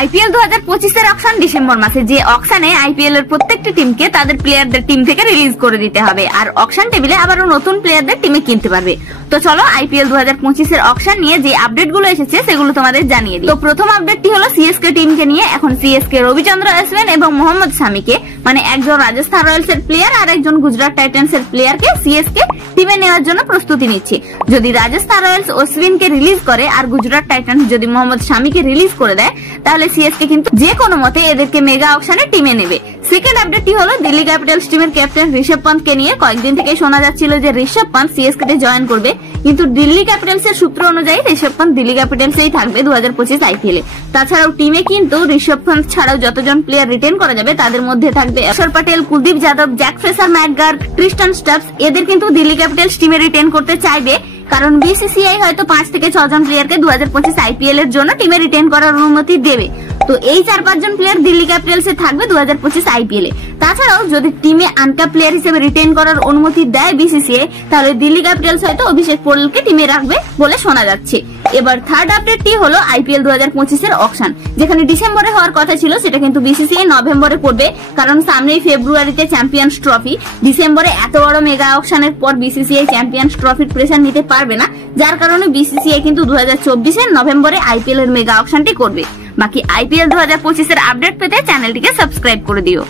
IPL 2025 এর auction December মাসে, যে অকশনে আইপিএল এর প্রত্যেকটি টিমকে তাদের প্লেয়ারদের টিম থেকে রিলিজ করে দিতে হবে, আর অকশন টেবিলে আবারও নতুন প্লেয়ারদের টিমে কিনতে পারবে। তো চলো আইপিএল 2025 এর অকশন নিয়ে যে আপডেট গুলো এসেছে সেগুলো তোমাদের জানিয়ে দিই। তো প্রথম আপডেটটি হলো সিএসকে টিমকে নিয়ে। এখন সিএসকে রবিচন্দ্র অশ্বিন এবং মোহাম্মদ শামিকে, মানে একজন রাজস্থান রয়্যালস এর প্লেয়ার আর একজন গুজরাট টাইটান্স এর প্লেয়ারকে সিএসকে টিমে নেওয়ার জন্য প্রস্তুতি নিচ্ছে। যদি রাজস্থান রয়্যালস অশ্বিনকে রিলিজ করে আর গুজরাট টাইটান্স যদি মোহাম্মদ শামিকে রিলিজ করে দেয়, তাহলে সিএসকে কিন্তু যে কোনো মতে এদেরকে মেগা অকশনে টিমে নেবে। সেকেন্ড আপডেটটি হলো দিল্লি ক্যাপিটালস টিমের ক্যাপ্টেন ঋষভ পন্থকে নিয়ে। কয়েকদিন থেকে শোনা যাচ্ছিল যে ঋষভ পন্থ সিএসকে তে জয়েন করবে, কিন্তু দিল্লি ক্যাপিটালস এর সূত্র অনুযায়ী ঋষভ পন্থ দিল্লি ক্যাপিটালসেই থাকবে 2025 আইপিএল এ। তাছাড়াও টিমে কিন্তু ঋষভ পন্থ ছাড়াও যতজন প্লেয়ার রিটেন করা যাবে তাদের মধ্যে থাকবে Axar Patel, Kuldeep Yadav, Jake Fraser McGurk, Tristan Stubbs. এদের কিন্তু দিল্লি ক্যাপিটালস টিমে রিটেন করতে চাইবে, কারণ বিসিসিআই হয়তো 5 থেকে 6 জন প্লেয়ারকে 2025 আইপিএল এর জন্য টিমে রিটেন করার অনুমতি দেবে। তো এই 4-5 জন প্লেয়ার দিল্লি ক্যাপিটালস এ থাকবে 2025 আইপিএল এ। তাছাড়াও যদি টিমে আনকাপ প্লেয়ার হিসেবে রিটেন করার অনুমতি দেয় বিসিসিআই, তাহলে দিল্লি ক্যাপিটালস হয়তো অভিষেক পোরেলকে টিমে রাখবে বলে শোনা যাচ্ছে। এবার থার্ড আপডেটটি হলো আইপিএল 2025 এর অকশন, যেখানে ডিসেম্বরে হওয়ার কথা ছিল সেটা কিন্তু বিসিসিআই নভেম্বরে করবে, কারণ সামনেই ফেব্রুয়ারিতে চ্যাম্পিয়ন্স ট্রফি। ডিসেম্বরে এত বড় মেগা অকশনের পর বিসিসিআই চ্যাম্পিয়ন্স ট্রফির প্রেসার নিতে পারবে না, যার কারণে বিসিসিআই কিন্তু 2024 এর নভেম্বরে আইপিএল এর মেগা অকশনটি করবে। বাকি আইপিএল 2025 এর আপডেট পেতে চ্যানেলটিকে সাবস্ক্রাইব করে দিও।